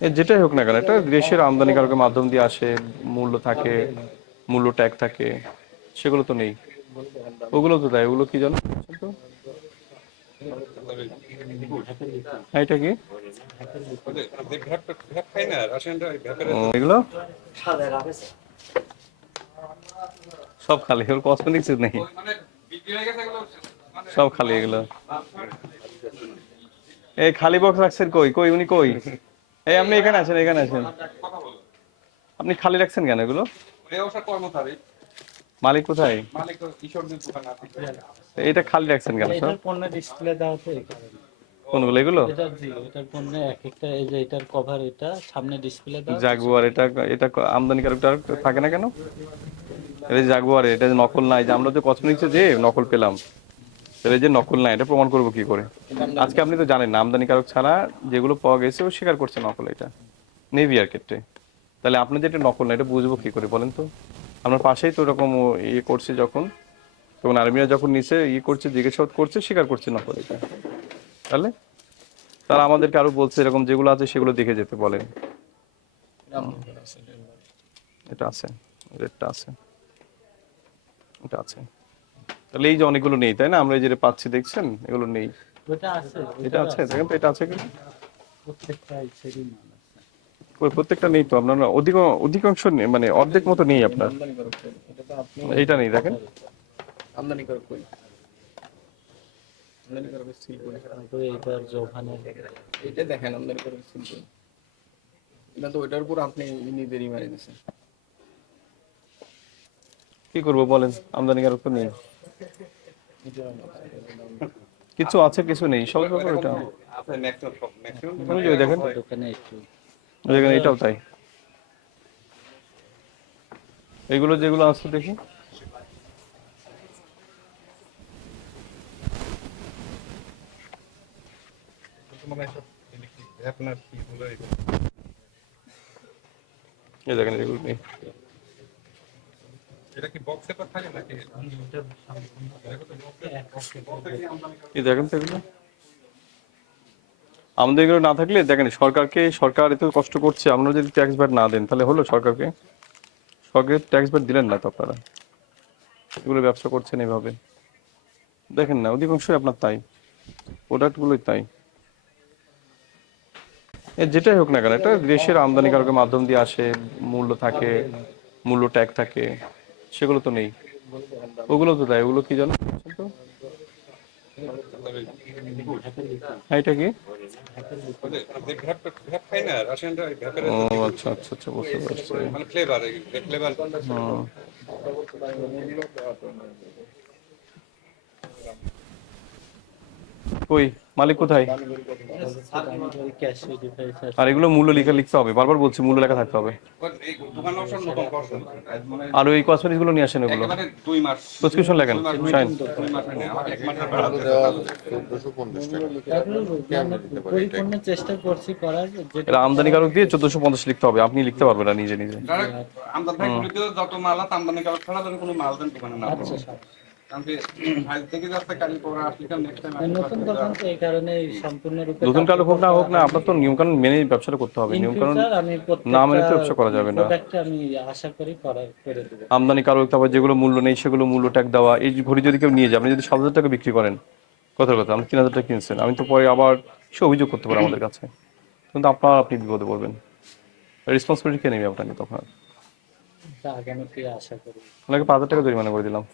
যেটাই হোক না কেন, এটা দেশের আমদানিকারকের মাধ্যম দিয়ে আসে, মূল্য থাকে, মূল্য ট্যাগ থাকে, সেগুলো তো নেই। ওগুলো তো দেয়, ওগুলো কি জানো তো? হ্যাঁ, এটা কি? এগুলো সব খালি, ওর কসমেটিক্স নেই, সব খালি এগুলো। এই খালি বক্স রাখছেন কই? কই উনি কই? এই আপনি এখানে আছেন, এখানে আছেন। আপনি খালি রাখছেন কেন এগুলো? মালিক কোথায়? এটা খালি রাখছেন কেন সব? এটার পণ্যের ডিসপ্লে দেওয়া তো এই কারণে। কোনগুলো এগুলো? এটা জি, এটার পণ্য এক একটা, এই যে এটার কভার, এটা সামনে ডিসপ্লে দেওয়া তো জাগুয়ার, সেটা। এটা এটা আমদানিকারকটা থাকে না কেন? এটা যে জাগুয়ার, এটা যে নকল নাই, যে আমরা তো কসমেটিক্সে যে নকল পেলাম, তাহলে যে নকল নাই এটা প্রমাণ করবো কি করে? আজকে আপনি তো জানেন না, আমদানিকারক ছাড়া যেগুলো পাওয়া গেছে ও স্বীকার করছে নকল এটা, নেভিয়ার ক্ষেত্রে। তাহলে আপনি যেটা নকল না এটা বুঝবো কি করে বলেন তো? আপনার পাশেই তো এরকম ইয়ে করছে যখন, তখন আর্মিরা যখন নিচে ইয়ে করছে, জিজ্ঞাসাবাদ করছে, স্বীকার করছে নকল এটা। তাহলে তারা আমাদেরকে আরো বলছে এরকম যেগুলো আছে সেগুলো দেখে যেতে বলেন। এটা আছে, রেটটা আছে, এটা আছে। তাহলে এই যে অনেকগুলো নেই তাই না, আমরা এই যে পাচ্ছি দেখছেন এগুলো নেই। ওটা আছে, এটা ওটারও আছে, আছে। দেখেন তো এটা আছে কিন্তু। প্রত্যেকটা ইসেরই মাল আছে। প্রত্যেকটা নেই তো আপনার, অধিকাংশ মানে অর্ধেক মতো নেই আপনার। এটা তো আপনি এইটা নেই দেখেন। আমদানি করেন কই? আমদানি করেন সিল করে। তারপরে এটার যে ওখানে এটা দেখেন আমদানি করেন সিল করে। এটা তো ওইটার উপর আপনি নিজেরই মারি দিয়েছেন। কি করবো বলেন, আমদানিকারক তো নেই, কিছু আছে কিছু নেই, সহজ ব্যাপার ওটা। ওই যে দেখেন, দোকানে একটু দেখেন এটাও তাই, এগুলো যেগুলো আছে দেখি। এই দেখেন এগুলো নেই। এই দেখেন তো এগুলো, আমাদের এগুলো না থাকলে দেখেন, সরকার এত কষ্ট করছে, আমরা যদি ট্যাক্স ব্যাট না দেন তাহলে হলো? সরকারের ট্যাক্স ব্যাট দিলেন না তো আপনারা, এগুলো ব্যবসা করছেন এভাবে। দেখেন না, অধিকাংশই আপনার তাই, প্রোডাক্টগুলোই তাই। যেটাই হোক না কেন, এটা দেশের আমদানিকারকের মাধ্যম দিয়ে আসে, মূল্য থাকে, মূল্য ট্যাগ থাকে, সেগুলো তো নেই। ওগুলো তো দেয়, ওগুলো কি জানো তো? হ্যাঁ, এটা কি? ও আচ্ছা আচ্ছা আচ্ছা, বুঝতে পারছি। হুম। কই মালিক কোথায়? ক্যাশ ডিভাইস আর আছে। এগুলো মূল্য লিখতে হবে, বারবার বলছি মূল্য লেখা থাকতে হবে। আর ওই কসমেটিক্স গুলো নিয়ে আসেন, ওগুলো প্রেসক্রিপশন লেখেন, শাইন। মূল্য দেওয়া 1450 টাকা। তারপরে কেমনে মানে দিতে পারে এটা? পরিপূর্ণ চেষ্টা করছি করার, যেটা এটা আমদানিকারক দিয়ে 1450 লিখতে হবে, আপনি লিখতে পারবেন না নিজে নিজে। আচ্ছা স্যার। নতুন দোকান তো এই কারণে সম্পূর্ণরূপে নতুন কারো কার্যকর হোক না করা হোক না, হয়নি। আপনার তো নিয়মকানুন মেনে ব্যবসাটা করতে হবে, ইন নিয়মকানুন ফিউচার আমি না প্রত্যেকটা মেনে তো ব্যবসা করা যাবে না। প্রোডাক্টে আমি আশা করি করে দেবো। আমদানিকারক, তারপর যেগুলো মূল্য নেই সেগুলো মূল্য ট্যাগ দেওয়া। এই যে ঘড়ি যদি কেউ নিয়ে যায়, আপনি যদি 7,000 টাকা বিক্রি করেন, কথার কথা আপনি 3,000 টাকা কিনছেন, আমি তো পরে আবার সে অভিযোগ করতে পারে আমাদের কাছে, কিন্তু আপনি বিপদে পড়বেন, রেসপন্সিবিলিটি কে নেবে আপনাকে তখন? তা আগামীতে আশা করি। আপনাকে 5,000 টাকা জরিমানা করে দিলাম।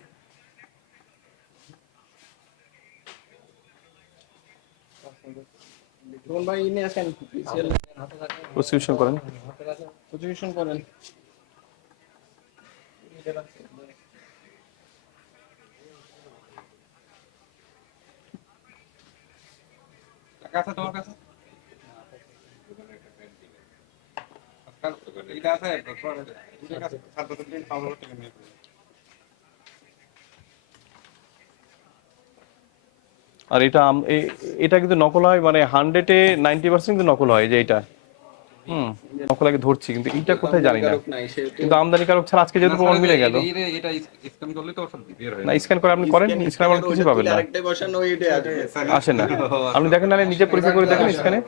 তখন ভাই ইনি আসেন পিসিএল হাতে রাখেন। প্রসিকিউশন করেন। হাতে রাখেন। প্রসিকিউশন করেন। আর এটা এটা কিন্তু নকল হয়, মানে 100-এ 90% কিন্তু নকল হয়, যে এটা নকল আগে ধরছি, কিন্তু এইটা কোথায় জানি না। আমদানিকারক নাই সেহেতু কিন্তু আমদানিকারক ছাড়া আজকে যেহেতু প্রমাণ মিলে গেল। না, স্ক্যান করে আপনি করেন, স্ক্যান স্ক্যানের আপনি কিছু ওইটা পাবেন তুলে না, আরেকটাই বসানো ওইটাই আসবে। আসে না। আপনি দেখেন, নাহলে নিজে পরীক্ষা করে দেখেন স্ক্যানে,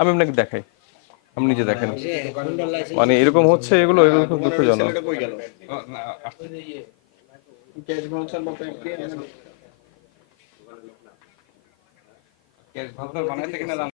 আমি আপনাকে দেখাই। আপনি নিজে দেখেন, মানে এরকম হচ্ছে, এগুলো এগুলো খুব দুঃখজনক। ছেলেটা কই গেল? ক্যাশ ভাউচার বা পেটি